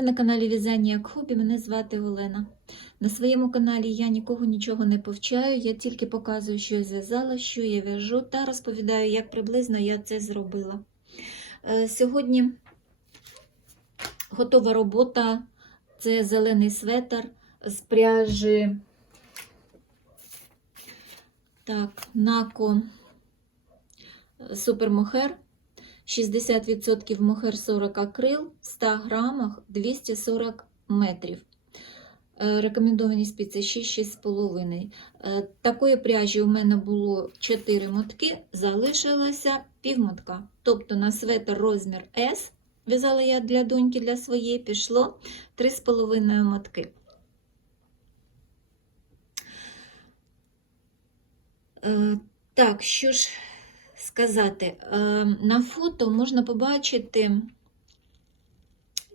Ви на каналі В'язання як хобі. Мене звати Олена. На своєму каналі я нікого нічого не повчаю, я тільки показую, що я зв'язала, що я в'яжу, та розповідаю, як приблизно я це зробила. Е, Сьогодні готова робота це зелений светр з пряжі так, Нако Супермохер. 60% мохер 40 акрил, 100 грамах 240 метрів. Е, Рекомендовані спиці 6-6,5. Е, Такої пряжі у мене було 4 мотки, залишилося півмотка. Тобто на светр розмір S, в'язала я для доньки для своєї, пішло 3,5 мотки. Е, Так, що ж сказати, на фото можна побачити,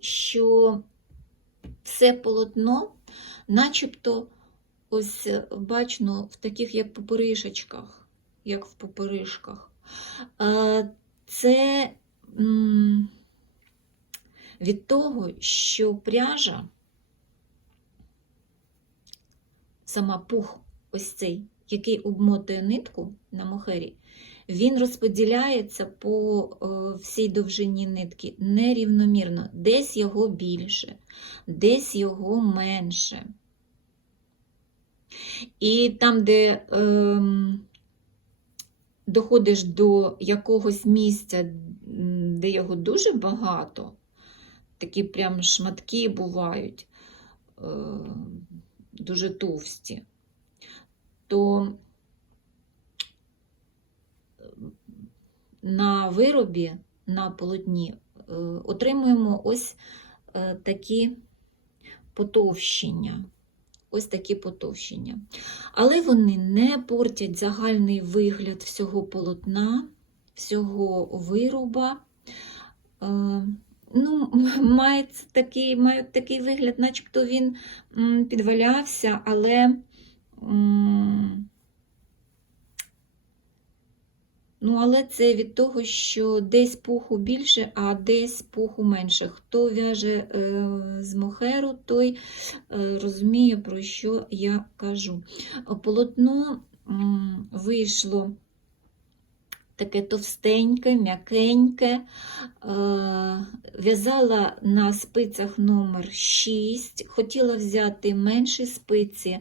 що все полотно, начебто, ось бачно в таких як поперишечках, як в поперишках. Е, Це від того, що пряжа, сама пух, ось цей, який обмотує нитку на мохері, він розподіляється по е, всій довжині нитки нерівномірно. Десь його більше, десь його менше. І там, де е, доходиш до якогось місця, де його дуже багато, такі прям шматки бувають е, дуже товсті, то на виробі, на полотні е, отримуємо ось е, такі потовщення. Ось такі потовщення. Але вони не портять загальний вигляд всього полотна, всього вироба. Е, Ну, мають такий, мають такий вигляд, начебто він підвалявся, але м, Ну, але це від того, що десь пуху більше, а десь пуху менше. Хто в'яже е, з мохеру, той е, розуміє, про що я кажу. Полотно вийшло таке товстеньке, м'якеньке. Е, В'язала на спицях номер 6. Хотіла взяти менші спиці,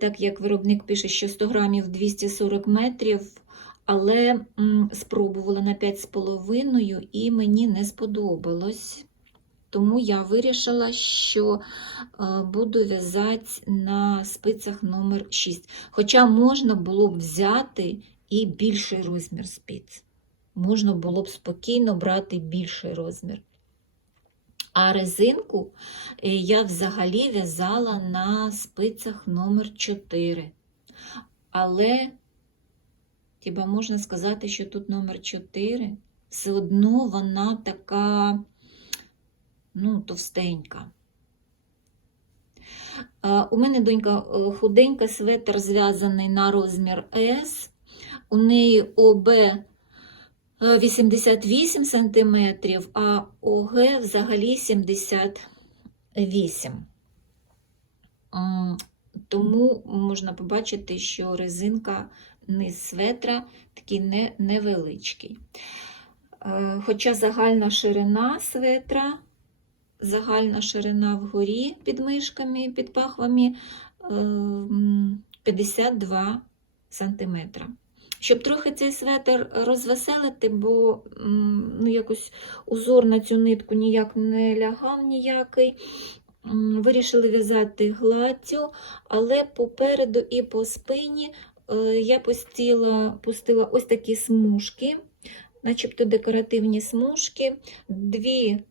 так як виробник пише, що 100 грамів 240 метрів але спробувала на 5,5 і мені не сподобалось. Тому я вирішила, що е, буду в'язати на спицях номер 6. Хоча можна було б взяти і більший розмір спиць. Можна було б спокійно брати більший розмір. А резинку е, я взагалі в'язала на спицях номер 4. Але Хіба можна сказати, що тут номер 4? Все одно вона така, ну, товстенька. У мене донька е, худенька, светр зв'язаний на розмір S. У неї ОБ 88 см, а ОГ взагалі 78 Тому можна побачити, що резинка низ светра такий не, невеличкий. Е, хоча загальна ширина светра, загальна ширина вгорі під мишками, під пахвами 52 см. Щоб трохи цей светр розвеселити, бо ну, якось узор на цю нитку ніяк не лягав ніякий. Вирішили в'язати гладдю, але попереду і по спині Е, я пустила, пустила ось такі смужки, начебто декоративні смужки, дві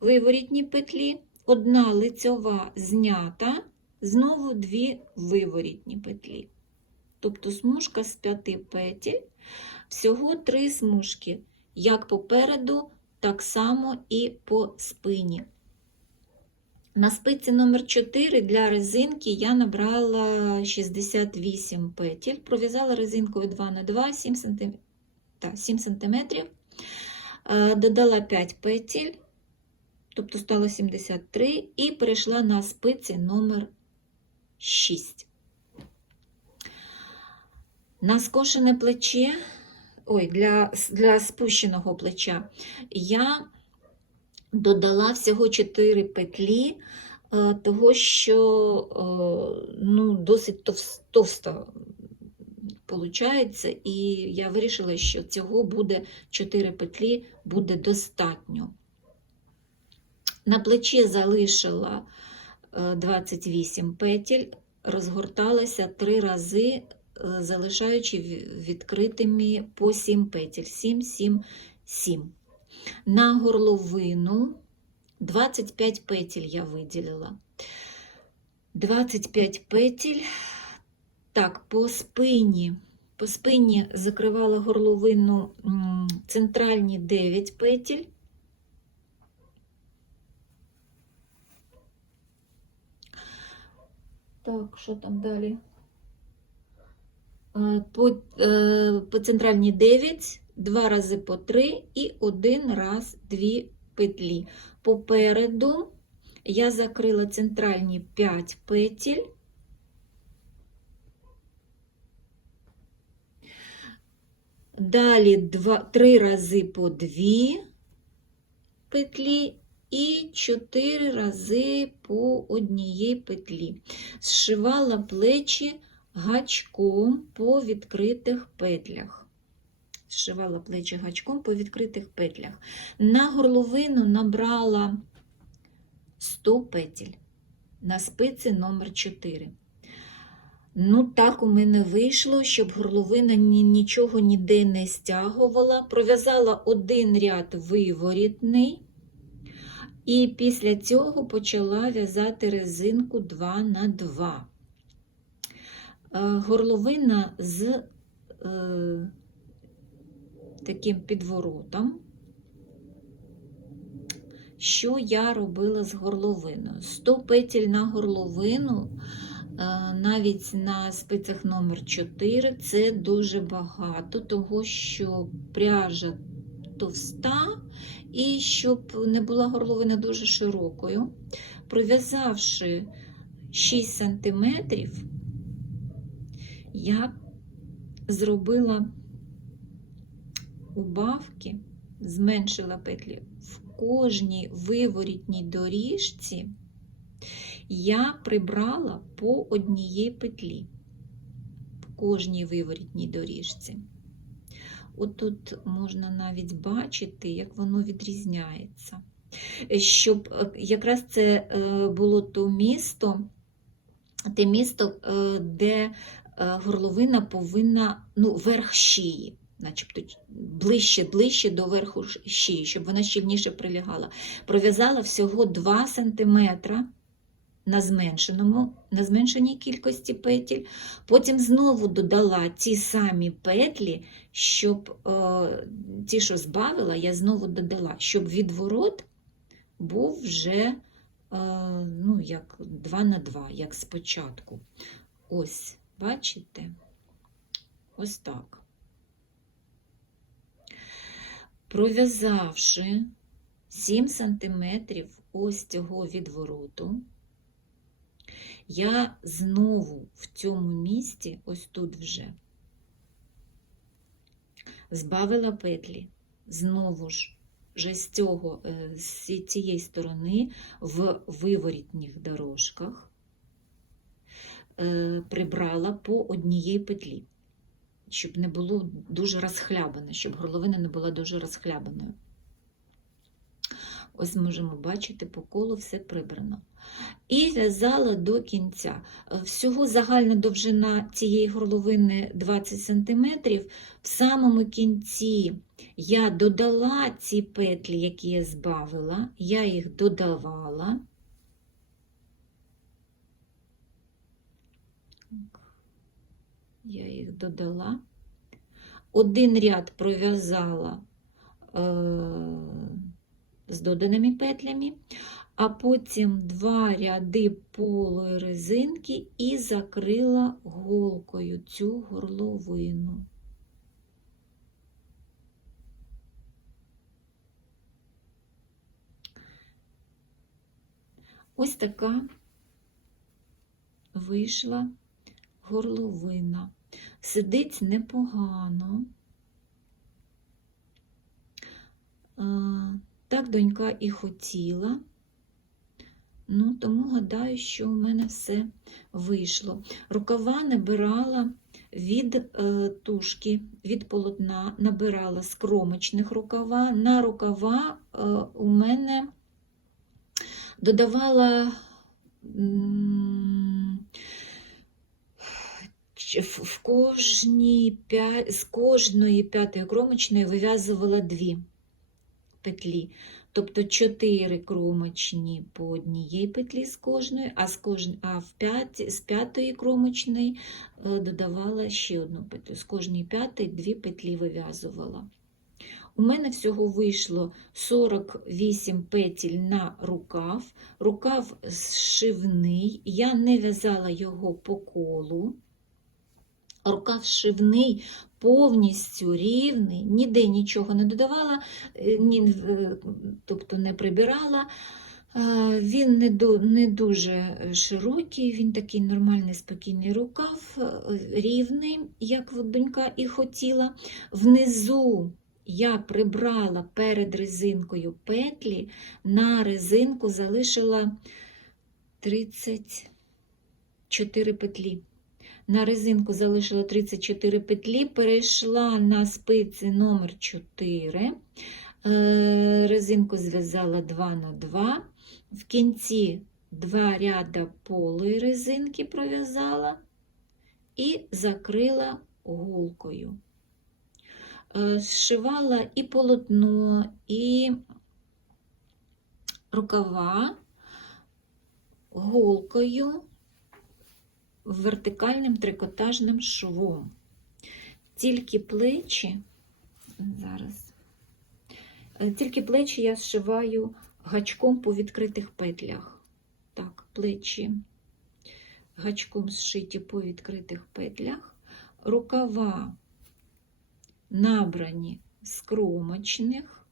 виворітні петлі, одна лицьова знята, знову дві виворітні петлі. Тобто смужка з п'яти петель, всього три смужки, як попереду, так само і по спині. На спиці номер 4 для резинки я набрала 68 петель, пров'язала резинкою 2х2 7 см, та, 7 см, додала 5 петель, тобто стало 73, і перейшла на спиці номер 6. На скошене плече, ой, для, для спущеного плеча я додала всього 4 петлі, е, того що е, ну, досить товсто виходить, і я вирішила, що цього буде 4 петлі буде достатньо. На плечі залишила е, 28 петель, розгорталася 3 рази, е, залишаючи ві- відкритими по 7 петель. 7, 7, 7. На горловину 25 петель я виділила. 25 петель. Так, по спині. По спині закривала горловину центральні 9 петель. Так, що там далі? Е, По, е, по центральній 9, два рази по 3 і один раз 2 петлі. Попереду я закрила центральні 5 петель. Далі 2, 3 рази по 2 петлі і 4 рази по однієї петлі. Зшивала плечі гачком по відкритих петлях. Зшивала плечі гачком по відкритих петлях. На горловину набрала 100 петель на спиці номер 4. Ну, так у мене вийшло, щоб горловина ні, нічого ніде не стягувала. Пров'язала один ряд виворітний, і після цього почала в'язати резинку 2 на 2. Е, Горловина з е, таким підворотом. Що я робила з горловиною? 100 петель на горловину, е, навіть на спицях номер 4 це дуже багато, того що пряжа товста, і щоб не була горловина дуже широкою. Пров'язавши 6 см, я зробила убавки, зменшила петлі в кожній виворітній доріжці я прибрала по однієї петлі в кожній виворітній доріжці. От тут можна навіть бачити, як воно відрізняється. Щоб е, якраз це е, було то місто, те місто, е, де горловина повинна, ну, верх шиї, начебто ближче, ближче до верху шиї, щоб вона щільніше прилягала. Пров'язала всього 2 см на, зменшеному, на зменшеній кількості петель. Потім знову додала ті самі петлі, щоб е, ті, що збавила, я знову додала, щоб відворот був вже е, ну, як 2 на 2, як спочатку. Ось, бачите? Ось так. Пров'язавши 7 см ось цього відвороту, я знову в цьому місці, ось тут вже, збавила петлі, знову ж, вже з, цього, е, з цієї сторони в виворітніх дорожках е, прибрала по однієї петлі, щоб не було дуже розхлябано, щоб горловина не була дуже розхлябаною. Ось можемо бачити, по колу все прибрано. І в'язала до кінця. Всього загальна довжина цієї горловини 20 см. В самому кінці я додала ці петлі, які я збавила, я їх додавала. Я їх додала. Один ряд пров'язала е, з доданими петлями, а потім два ряди полої резинки і закрила голкою цю горловину. Ось така вийшла горловина. Сидить непогано. Так донька і хотіла. Ну, тому гадаю, що в мене все вийшло. Рукава набирала від е, тушки, від полотна, набирала з кромочних рукава. На рукава е, у мене додавала м, в кожній, з кожної п'ятої кромочної вив'язувала дві петлі. Тобто 4 кромочні по одній петлі з кожної, а, з кож... а в п'ять... з п'ятої кромочної е, додавала ще одну петлю. З кожної п'ятої дві петлі вив'язувала. У мене всього вийшло 48 петель на рукав. Рукав зшивний, я не в'язала його по колу. Рукав шивний, повністю рівний, ніде нічого не додавала, е, ні, е, тобто не прибирала. Е, Він не, не дуже широкий, він такий нормальний, спокійний рукав, рівний, як донька і хотіла. Внизу я прибрала перед резинкою петлі, на резинку залишила 34 петлі. На резинку залишила 34 петлі, перейшла на спиці номер 4, е, резинку зв'язала 2 на 2, в кінці два ряда полої резинки пров'язала і закрила голкою. Е, Зшивала і полотно, і рукава голкою вертикальним трикотажним швом. Тільки плечі, зараз, е, тільки плечі я зшиваю гачком по відкритих петлях. Так, плечі гачком зшиті по відкритих петлях, рукава набрані з кромочних,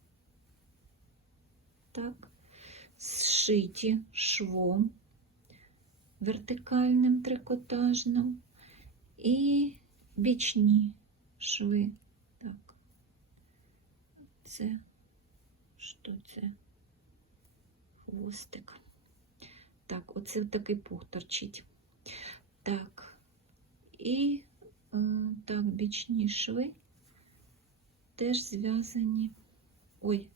так, зшиті швом вертикальним трикотажним і бічні шви. Так. Це що це? Хвостик. Так, оце такий пух торчить. Так, і е, так, бічні шви теж зв'язані. Ой,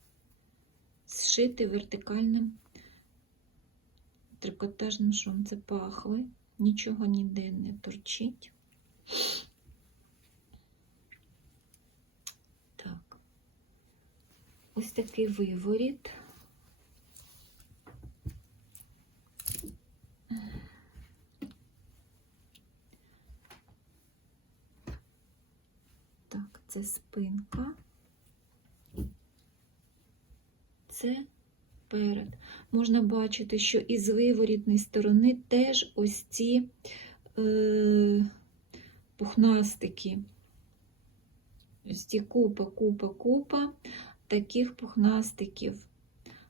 зшити вертикальним трикотажним швом. Це пахви, нічого ніде не торчить. Так, ось такий виворіт. Так, це спинка. Це перед. Можна бачити, що із виворітної сторони теж ось ці е, пухнастики. Ось ці купа, купа, купа таких пухнастиків.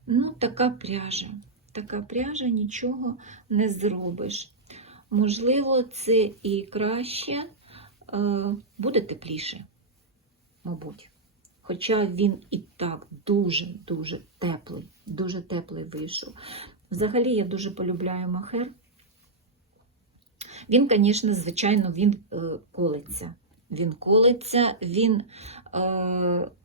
Ну, така пряжа. Така пряжа нічого не зробиш. Можливо, це і краще, е, буде тепліше, мабуть. Хоча він і так дуже-дуже теплий, дуже теплий вийшов. Взагалі, я дуже полюбляю махер. Він, звісно, звичайно, він е, колиться. Він колиться, він, е,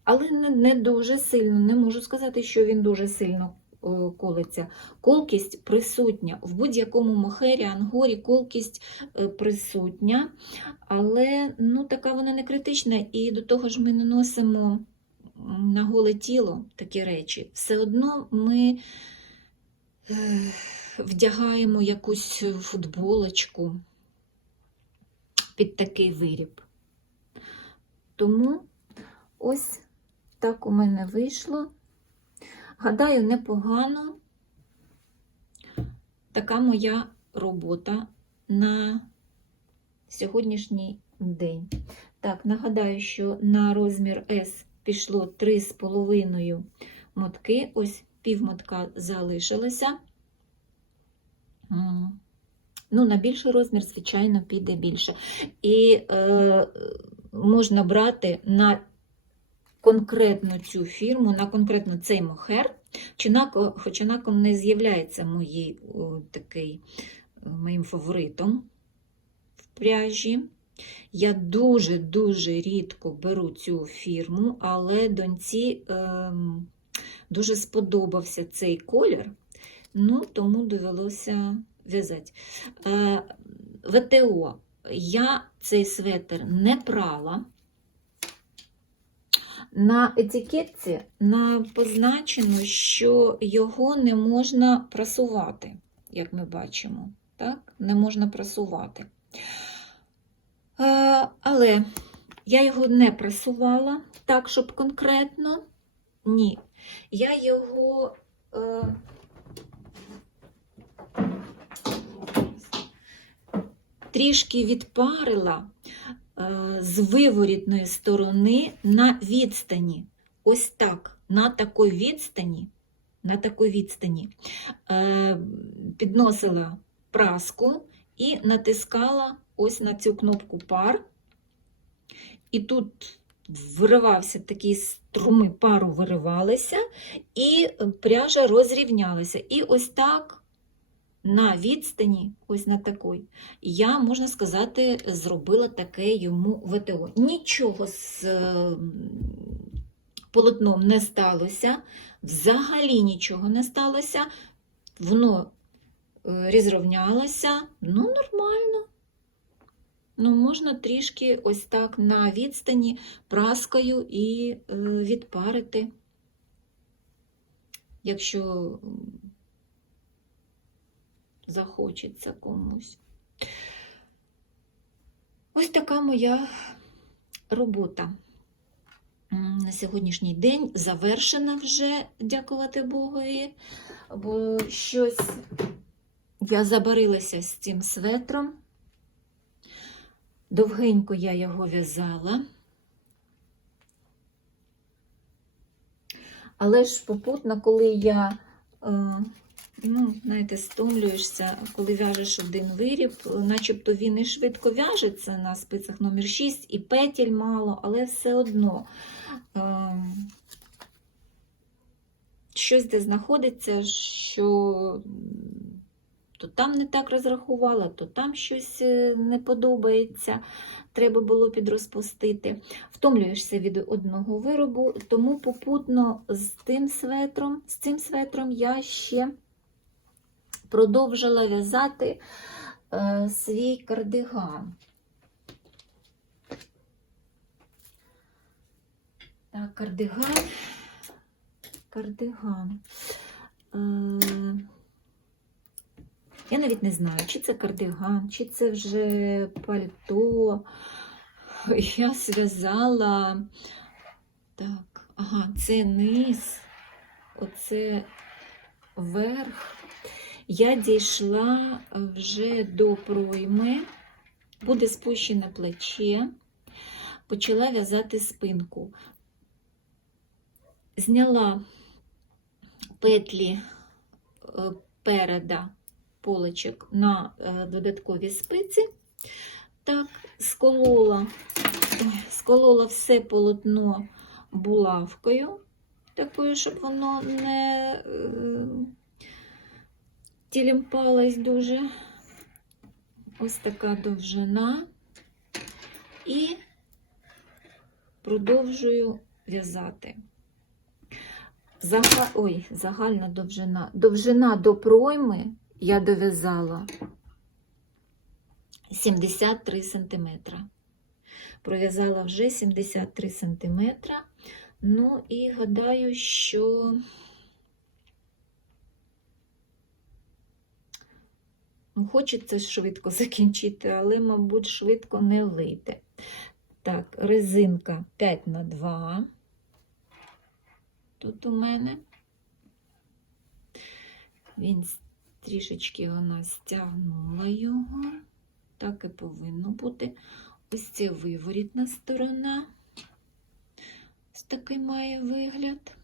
але не, дуже сильно. Не можу сказати, що він дуже сильно е, колиться. Колкість присутня. В будь-якому мохері, ангорі колкість присутня, але ну, така вона не критична. І до того ж ми не носимо на голе тіло такі речі. Все одно ми е, вдягаємо якусь футболочку під такий виріб. Тому ось так у мене вийшло. Гадаю, непогано. Така моя робота на сьогоднішній день. Так, нагадаю, що на розмір S пішло 3,5 мотки, ось пів мотка залишилося. Ну, на більший розмір, звичайно, піде більше. І е, можна брати на конкретну цю фірму, на конкретно цей мохер, чи на, хоча на не з'являється моїй, такий, е, моїм фаворитом в пряжі. Я дуже-дуже рідко беру цю фірму, але доньці ем, дуже сподобався цей колір, ну, тому довелося в'язати. Е, ВТО. Я цей светр не прала. На етикетці позначено, що його не можна прасувати, як ми бачимо. Так? Не можна прасувати. Е, але я його не прасувала так, щоб конкретно. Ні. Я його. Е, трішки відпарила е, з виворітної сторони на відстані. Ось так, на такій відстані, на такій відстані е, підносила праску і натискала ось на цю кнопку пар. І тут виривався такі струми пару виривалися, і пряжа розрівнялася. І ось так на відстані, ось на такій, я, можна сказати, зробила таке йому ВТО. Нічого з полотном не сталося, взагалі нічого не сталося. Воно е, розрівнялося, ну, нормально. Ну, можна трішки ось так на відстані праскою і е, відпарити, якщо захочеться комусь. Ось така моя робота. На сьогоднішній день завершена вже, дякувати Богові, бо щось я забарилася з цим светром. Довгенько я його в'язала. Але ж попутно, коли я, е, ну, знаєте, стомлюєшся, коли в'яжеш один виріб, начебто він і швидко в'яжеться на спицях номер 6, і петель мало, але все одно е, щось де знаходиться, що то там не так розрахувала, то там щось е, не подобається, треба було підрозпустити. Втомлюєшся від одного виробу, тому попутно з тим светром, з цим светром я ще продовжила в'язати е, свій кардиган. Так, кардиган. Кардиган. Е, я навіть не знаю, чи це кардиган, чи це вже пальто. Я зв'язала. Так, ага, це низ, оце верх. Я дійшла вже до пройми, буде спущене плече, почала в'язати спинку. Зняла петлі е, переда поличок на е, додаткові спиці. Так, сколола, сколола все полотно булавкою, такою, щоб воно не е, тілімпалось дуже. Ось така довжина. І продовжую в'язати. Зага... Ой, загальна довжина. Довжина до пройми я дов'язала 73 см. Пров'язала вже 73 см. Ну і гадаю, що ну, хочеться швидко закінчити, але, мабуть, швидко не вийде. Так, резинка 5 на 2 тут у мене. Він трішечки вона стягнула його. Так і повинно бути. Ось це виворітна сторона. Ось такий має вигляд.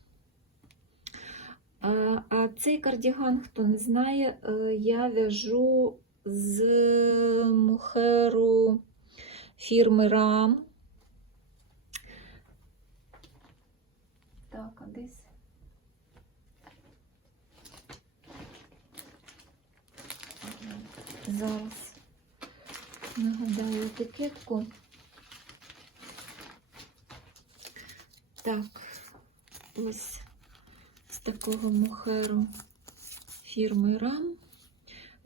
А, цей кардіган, хто не знає, е, я в'яжу з мохеру фірми RAM. Так, а десь. Зараз нагадаю етикетку. Так, ось з такого мохеру фірми RAM.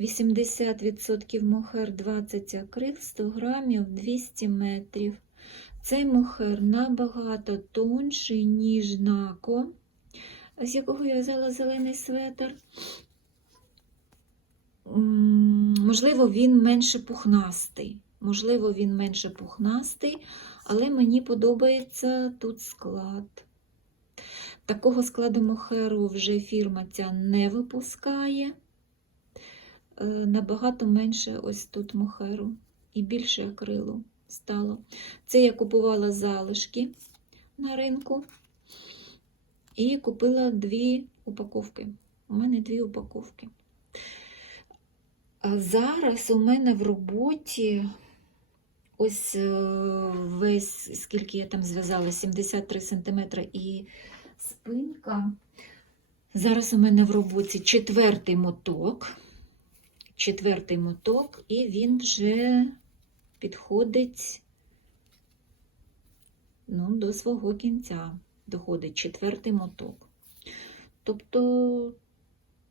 80% мохер 20 акрил, 100 грамів 200 метрів. Цей мохер набагато тонший, ніж нако, з якого я взяла зелений светр. Можливо, він менше пухнастий. Можливо, він менше пухнастий, але мені подобається тут склад. Такого складу мохеру вже фірма ця не випускає. Е, Набагато менше ось тут мохеру і більше акрилу стало. Це я купувала залишки на ринку і купила дві упаковки. У мене дві упаковки. Зараз у мене в роботі ось е, весь, скільки я там зв'язала, 73 см і спинка. Зараз у мене в роботі четвертий моток. Четвертий моток, і він вже підходить ну, до свого кінця. Доходить четвертий моток. Тобто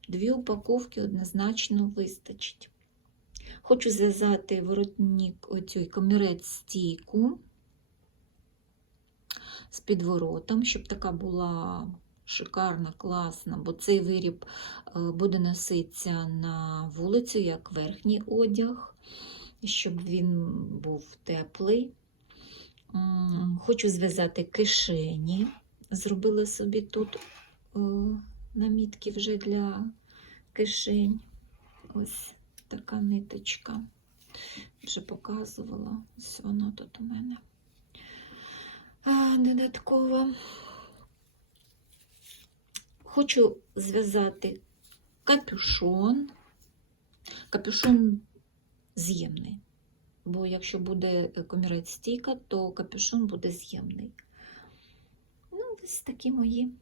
дві упаковки однозначно вистачить. Хочу зв'язати воротник, оцю комірець стійку з підворотом, щоб така була шикарна, класна, бо цей виріб е, буде носитися на вулицю як верхній одяг, щоб він був теплий. Хочу зв'язати кишені. Зробила собі тут е, намітки вже для кишень. Ось така ниточка. Вже показувала. Ось вона тут у мене. Додатково. Хочу зв'язати капюшон. Капюшон з'ємний. Бо якщо буде комірець стійка, то капюшон буде з'ємний. Ну, ось такі мої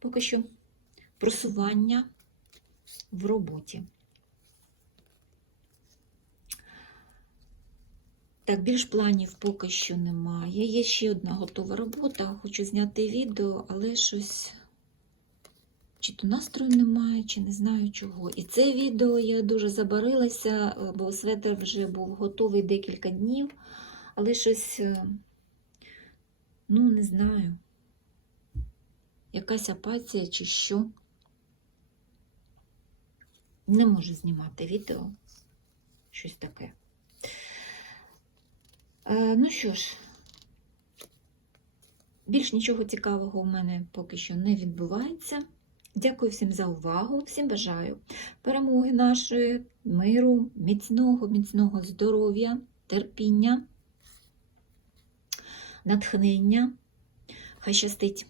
поки що просування в роботі. Так, більш планів поки що немає. Є ще одна готова робота. Хочу зняти відео, але щось чи то настрою немає, чи не знаю чого. І це відео я дуже забарилася, бо светр вже був готовий декілька днів, але щось, е, ну, не знаю, якась апатія чи що. Не можу знімати відео. Щось таке. Е, ну що ж, більш нічого цікавого у мене поки що не відбувається. Дякую всім за увагу, всім бажаю перемоги нашої, миру, міцного, міцного здоров'я, терпіння, натхнення. Хай щастить!